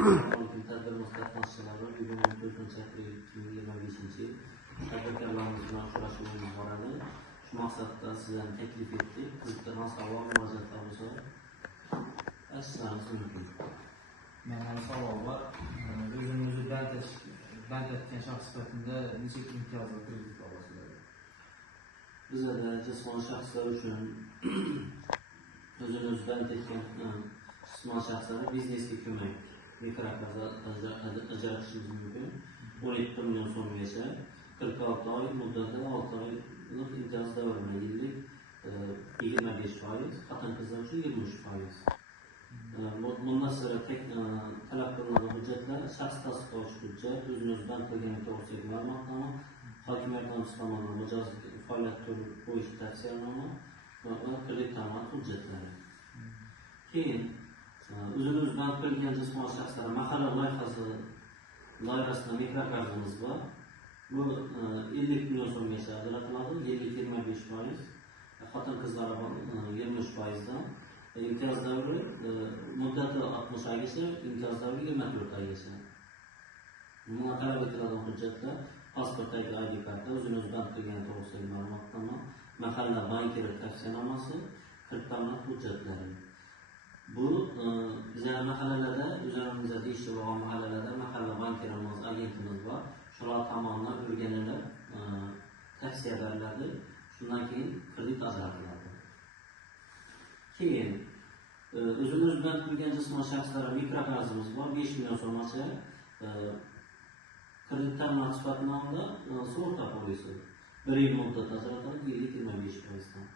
tadbir qatnashchilari bugun 14-aprel 2025-yil tadbirkorlarimiz bilan uchrashuvimiz boradi. Shu maqsadda sizlarni taklif etdik. Qiziqtirgan savol, murojaatlar bo'lsa aytishlaringiz mumkin. Menda savol bor. O'zingizni band etgan shaxs sifatida necha imtiyozli kredit olasizlar? Bizlarda jismoniy shaxslar uchun o'zini band etgan jismoniy shaxslar biznesga ko'mak mikroqarz ajratishimiz mumkin. 17 million so'mgacha 46 oy muddatda 6 oylik imtiyoz davrini yillik 25%, xotin-qizlar uchun 23%. Bundan sonra talab qilinadigan hujjatlar shaxs tasdiqlovchi hujjat, o'zini band qilgani to'g'risidagi ma'lumotnoma, hokimiyat tomonidan mijozlik faoliyat turi bo'yicha tavsiyanoma va kredit ta'minot hujjatlari. Keyin o'zimiz band qilgan jismoniy shaxslar mahalla loyihasi doirasida mikroqarzimiz bor. Bu 50 million so'mgacha ajratiladi, yillik 25%, xotin-qizlar 23%dan. İmtiyoz davri muddati 60 oygacha, imtiyoz davri 24 oygacha. Bunga talab etiladigan hujjatlar pasportdagi ID karta, o'zini band qilgani to'g'risidagi ma'lumotnoma, mahalla bankiri tavsiyanomasi, kredit ta'minot hujjatlari. Bu bizning mahallalarda, o'zimizda ishchi bo'lgan mahallalarda mahalla bankirimiz, agentimiz bor. Shular tomonidan o'rganilib, tavsiya beriladi. Shundan keyin kredit ajratiladi. Keyin o'zimiz bilan turgan jismoniy shaxslarga mikroqarzimiz bor, 5 million so'mgacha. Kredit ta'minot sifatida sug'urta polisi 1 yil muddat ajratiladi, yillik 25%dan.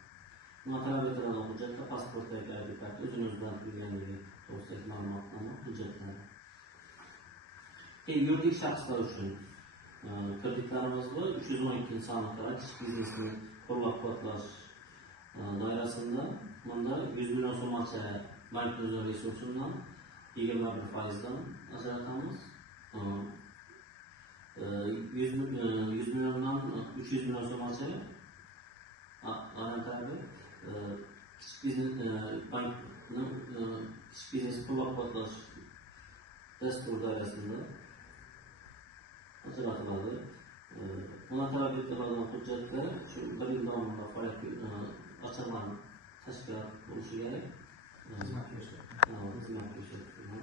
Bunga talab etiladigan hujjatlar pasportdagi ID karta, o'zimiz bilan turganligi to'g'risidagi ma'lumotnoma hujjatlari. Keyin yuridik shaxslar uchun kreditlarimiz bor. 312 songa qarab kichik biznesni qo'llab-quvvatlash doirasida bunda 100 million so'mgacha bank o'zaro resursidan 21%dan ajratamiz. 100 milliondan 300 million so'mgacha garantiyali kichik biznes qo'llab-quvvatlash dasturi doirasida ajratiladi. Buna talab etiladigan hujjatlar shu 1 yil davomida faoliyat ochilgan tashkilot bo'lishi kerak. Xizmat ko'rsatadi.